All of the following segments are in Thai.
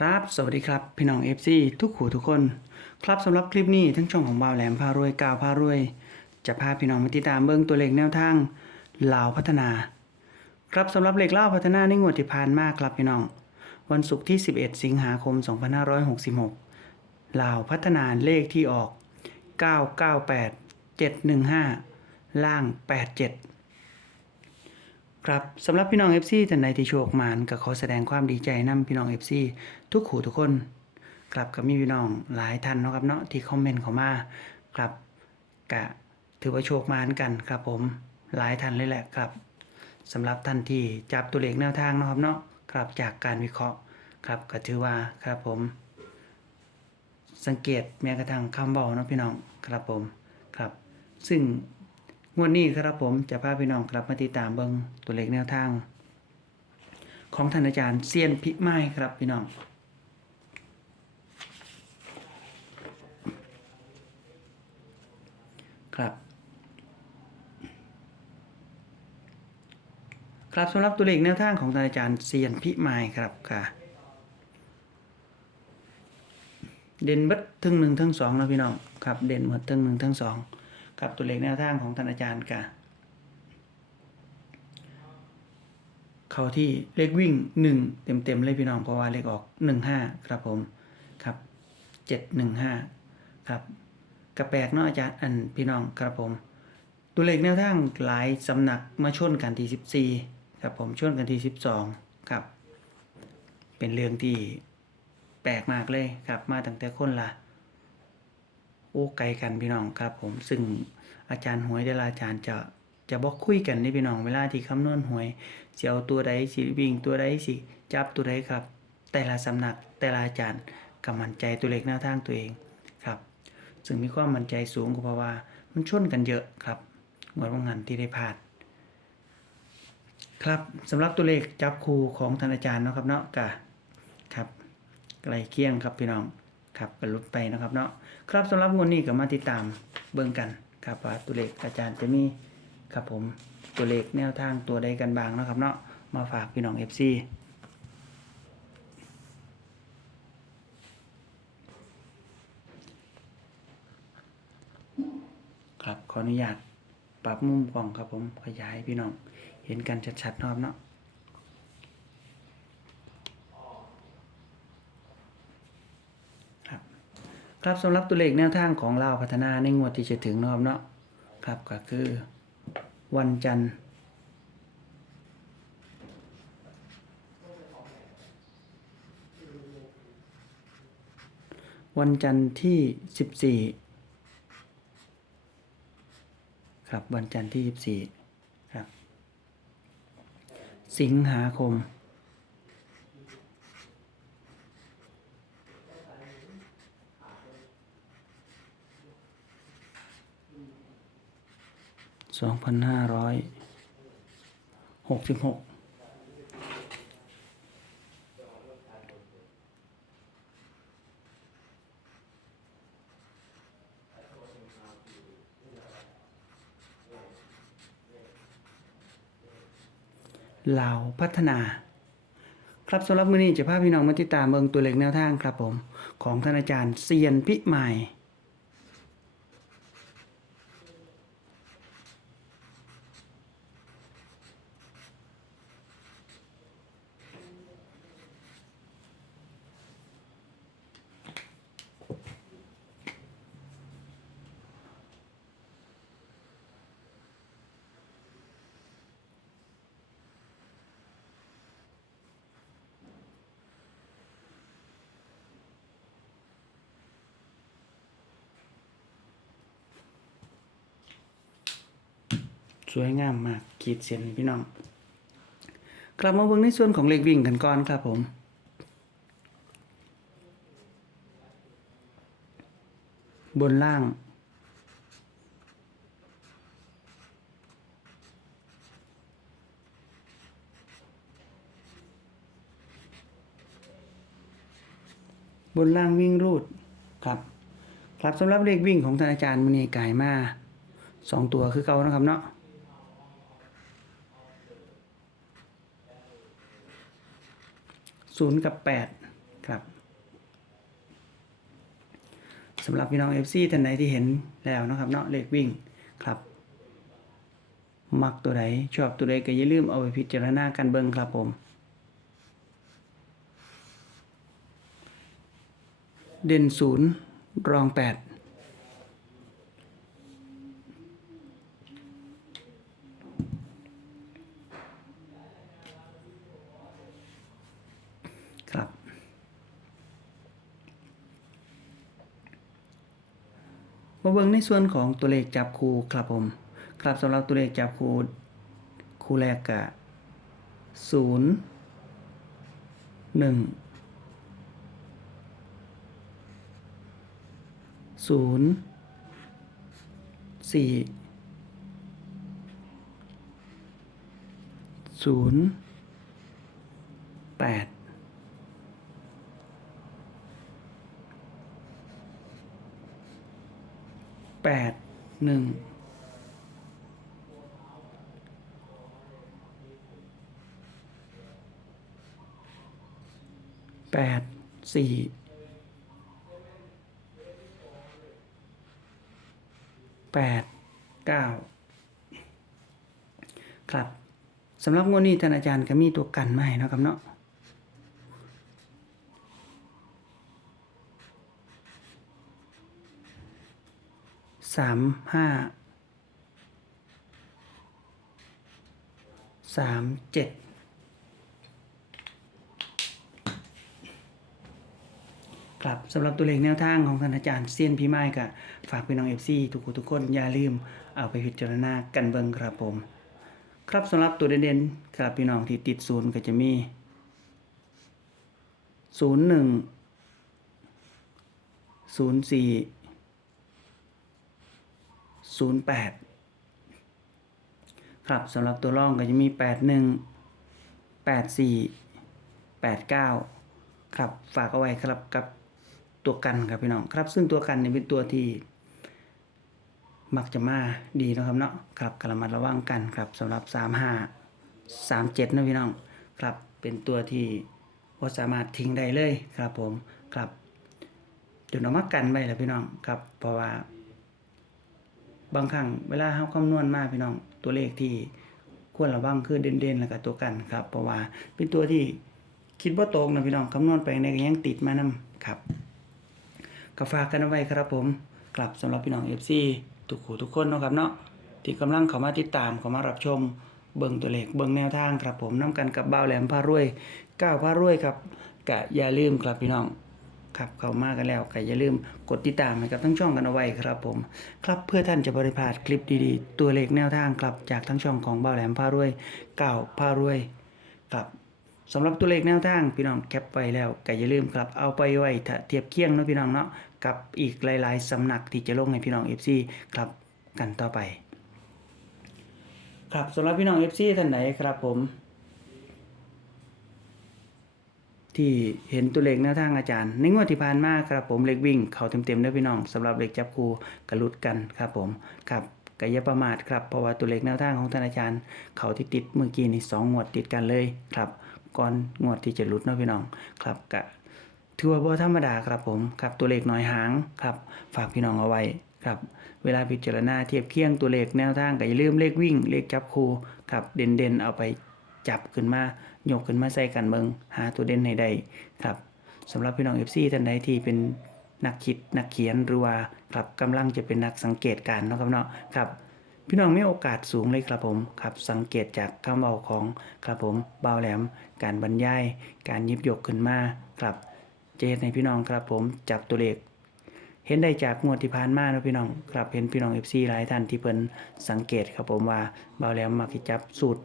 ครับ สวัสดีครับ พี่น้อง FC ทุกขู่ทุกคน ครับสำหรับคลิปนี้ทั้งช่องของบ่าวแหลมพารวยกาวพารวย จะพาพี่น้องมาติดตามเบื้องตัวเลขแนวทางลาวพัฒนา ครับสำหรับเลขลาวพัฒนาในงวดที่ผ่านมาครับพี่น้อง วันศุกร์ที่ 11 สิงหาคม 2566ลาวพัฒนาเลขที่ออก 998 715 ล่าง 87 ครับสำหรับพี่น้อง FC ท่านใดที่โชคมานก็ขอแสดงความดีใจนํพี่น้อง FC ทุกขู่ทุกคนครับก็มีพี่น้องหลายท่านเนาะครับเนาะที่คอมเมนต์เข้ามาครับกะถือว่าโชคมานกันครับผมหลายท่านเลยแหละครับสำหรับท่านที่จับตัวเลขแนวทางเนาะครับเนาะครับจากการวิเคราะห์ครับก็ถือว่าครับผม สังเกตแม้กระทั่งคำเบาเนาะพี่น้องครับผมครับ ซึ่ง งวดนี้ครับผมจะพาพี่น้องกลับมาติดตามเบิงตัวเลขแนวทาง ของท่านอาจารย์เซียนพิไม้ครับพี่น้องครับ ครับสำหรับตัวเลขแนวทางของท่านอาจารย์เซียนพิไม้ครับค่ะ เด่นบัดทั้งหนึ่งทั้งสองนะพี่น้องครับ เด่นหมดทั้งหนึ่งทั้งสอง ครับตัวเลขแนวทางของท่านอาจารย์กะเข้าที่เลขวิ่งหนึ่งเต็มเต็มๆเลยพี่น้องเพราะว่าเลขออกหนึ่งห้าครับผมครับเจ็ดหนึ่งห้าครับกระแปลกเนาะอาจารย์อันพี่น้องครับผม ตัวเลขแนวทางหลายสำนักมาชนกันที่สิบสี่ครับผมชนกันที่สิบสองครับ เป็นเรื่องที่แปลกมากเลยครับมาตั้งแต่คนละ โอ้ไกลกันพี่น้องครับ ผมซึ่งอาจารย์หวยแตละอาจารย์จะจะบอกคุยกันนี่พี่น้องเวลาที่คำนวณหวยสิเอาตัวใดสิวิ่งตัวใดสิจับตัวใดครับ แต่ละสำนักแต่ละอาจารย์ก็มั่นใจตัวเลขแนวทางตัวเองครับ ซึ่งมีความมั่นใจสูงก็เพราะว่ามันชนกันเยอะครับเหมือนว่างานที่ได้พลาดครับสำหรับตัวเลขจับคู่ของท่านอาจารย์เนาะครับเนาะกะครับไกลเคียงครับพี่น้อง ครับก็ลดไปนะครับเนาะครับสำหรับงวดนี้ก็มาติดตามเบิ่งกันครับว่าตัวเลขอาจารย์จะมีครับผมตัวเลขแนวทางตัวใดกันบ้างนะครับเนาะมาฝากพี่น้อง FC ครับขออนุญาตปรับมุมกล้องครับผมขยายพี่น้อง เห็นกันชัดๆนะครับเนาะ ครับ ครับสำหรับตัวเลขแนวทางของเราพัฒนาในงวดที่จะถึงนะครับเนาะครับก็คือวันจันทร์วันจันทร์ที่สิบสี่ครับวันจันทร์ที่สิบสี่ครับ สิงหาคม สองพันห้าร้อยหกสิบหกลาวพัฒนา ครับสำหรับมื้อนี้จะพาพี่น้องมาติดตามเบิ่งตัวเลขแนวทางครับผม ของท่านอาจารย์เซียนพิมาย สวยงามมากขีดเส้นพี่น้อง กลับมาเบิ่งในส่วนของเลขวิ่งกันก่อนครับผมบนล่าง บนล่างวิ่งรูดครับ ครับสำหรับเลขวิ่งของท่านอาจารย์มณีกายมาสองตัวคือเก่านะครับเนาะ ศูนย์กับแปดครับสำหรับพี่น้อง FC ท่านใดที่เห็นแล้วนะครับเนาะเลขวิ่งครับ มักตัวไหนชอบตัวใดก็อย่าลืมเอาไปพิจารณากันเบิ่งครับผมเด่นศูนย์รองแปดครับ มาเบิ่งในส่วนของตัวเลขจับคู่ครับผม ครับสำหรับตัวเลขจับคู่คู่แรกกะศูนย์หนึ่งศูนย์สี่ศูนย์แปด แปดหนึ่งแปดสี่แปดเก้าครับสำหรับงวดนี้ท่านอาจารย์ก็มีตัวกันมาให้เนาะครับเนาะ สามห้าสามเจ็ดครับสำหรับตัวเลขแนวทางของท่านอาจารย์เซียนพี่ไม้ก็ฝากพี่น้องเอฟซีทุกคนทุกคนอย่าลืมเอาไปพิจารณากันเบิ่งครับผม ครับสำหรับตัวเด่นๆครับพี่น้องที่ติดศูนย์ก็จะมีศูนย์หนึ่งศูนย์สี่ ศูนย์แปดครับสำหรับตัวร่องก็จะมีแปดหนึ่งแปดสี่แปดเก้าครับฝากเอาไว้ครับกับตัวกันครับพี่น้องครับซึ่งตัวกันเนี่ยเป็นตัวที่มักจะมาดีนะครับเนาะครับกระมัดระวังกันครับสำหรับสามห้าสามเจ็ดนะพี่น้องครับเป็นตัวที่ว่าสามารถทิ้งได้เลยครับผมครับจนเอามากันไว้แล้วพี่น้องครับเพราะว่า บางครั้งเวลาเราคำนวณมาพี่น้องตัวเลขที่ควรระวังคือเด่นๆแล้วก็ตัวกันครับ เพราะว่าเป็นตัวที่คิดว่าตรงนะพี่น้องคำนวณไปในก็ยังติดมานํครับก็ฝากกันเอาไว้ครับผมกลับสำหรับพี่น้อง FC ทุกคู่ทุกคนเนาะครับเนาะที่กำลังเข้ามาติดตามเข้ามารับชมเบิ่งตัวเลขเบิ่งแนวทางครับผมนํกันกับบ่าวแหลมพารวยก้าวพารวยครับก็อย่าลืมครับพี่น้อง ครับเข้ามากันแล้วก็อย่าลืมกดติดตามให้กับทั้งช่องกันเอาไว้ครับผม ครับเพื่อท่านจะบริพลาดคลิปดีๆ ตัวเลขแนวทางครับจากทั้งช่องของบ่าวแหลมพารวยเก่าพารวยครับสำหรับตัวเลขแนวทางพี่น้องแคปไว้แล้วก็อย่าลืมครับเอาไปไว้เทียบเคียงเนาะพี่น้องเนาะกับอีกหลายๆสำนักที่จะลงให้พี่น้อง FC ครับกันต่อไป ครับสำหรับพี่น้อง FC ท่านไหนครับผม ที่เห็นตัวเลขแนวทางอาจารย์ ในงวดที่ผ่านมาครับผมเลขวิ่งเขาเต็มๆเด้อพี่น้องสำหรับเลขจับคูกระลุดกันครับผมครับกอย่าประมาทครับเพราะว่าตัวเลขแนวทางของท่านอาจารย์ เขาที่ติดเมื่อกี้นี่สองงวดติดกันเลยครับก่อนงวดที่จะหลุดเนาะพี่น้องครับกะถือว่าบ่ธรรมดาครับผมครับตัวเลขน้อยหางครับฝากพี่น้องเอาไว้ครับเวลาพิจารณาเทียบเคียงตัวเลขแนวทางก็อย่าลืมเลขวิ่งเลขจับคูครับเด่นๆเอาไป จับขึ้นมาโยกขึ้นมาใส่กันเบิงหาตัวเด่นให้ได้ครับสำหรับพี่น้อง FC ท่านใดที่เป็นนักคิดนักเขียนหรือว่าครับกำลังจะเป็นนักสังเกตการณ์เนาะครับเนาะครับพี่น้องมีโอกาสสูงเลยครับผมครับสังเกตจากคำเบาของครับผมเบาแหลม การบรรยาย การยิบยกขึ้นมาครับเจนในพี่น้องครับผมจับตัวเลขเห็นได้จากงวดที่ผ่านมาเนะพี่น้องครับเห็นพี่น้อง FC หลายท่านที่เพิ่นสังเกตครับผมว่าเบาแหลมมักสิจับสูตร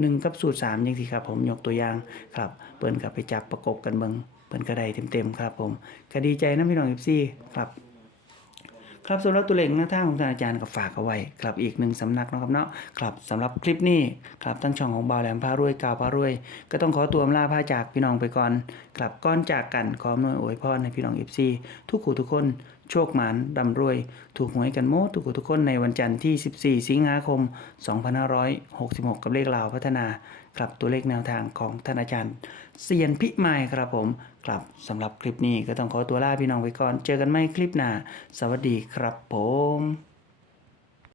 หนึ่งกับสูตรสามยังสิครับผมยกตัวอย่างครับ เปิ้นกับไปจับประกบกันเบิงเปิ้นก็ได้เต็มๆครับผมก็ดีใจนะพี่น้องเอฟซีครับครับสำหรับตัวเลขหน้าทางของท่านอาจารย์ก็ฝากเอาไว้ครับอีกหนึ่งสำนักนะครับเนาะครับสำหรับคลิปนี้ครับทั้งช่องของบ่าวแหลมพารวยกาวพารวย ก็ต้องขอตัวลาพาจากพี่น้องไปก่อนครับก่อนจากกันขออำนวยอวยพรให้พี่น้องเอฟซีทุกคู่ทุกคน โชคหมานร่ำรวย ถูกหวยกันโมดทุกทุกคนในวันจันทร์ที่ 14 สิงหาคม 2566 กับเลขลาวพัฒนาครับตัวเลขแนวทางของท่านอาจารย์เซียนพิมายครับผมครับสำหรับคลิปนี้ก็ต้องขอตัวลาพี่น้องไปก่อน เจอกันใหม่คลิปหน้า สวัสดีครับผม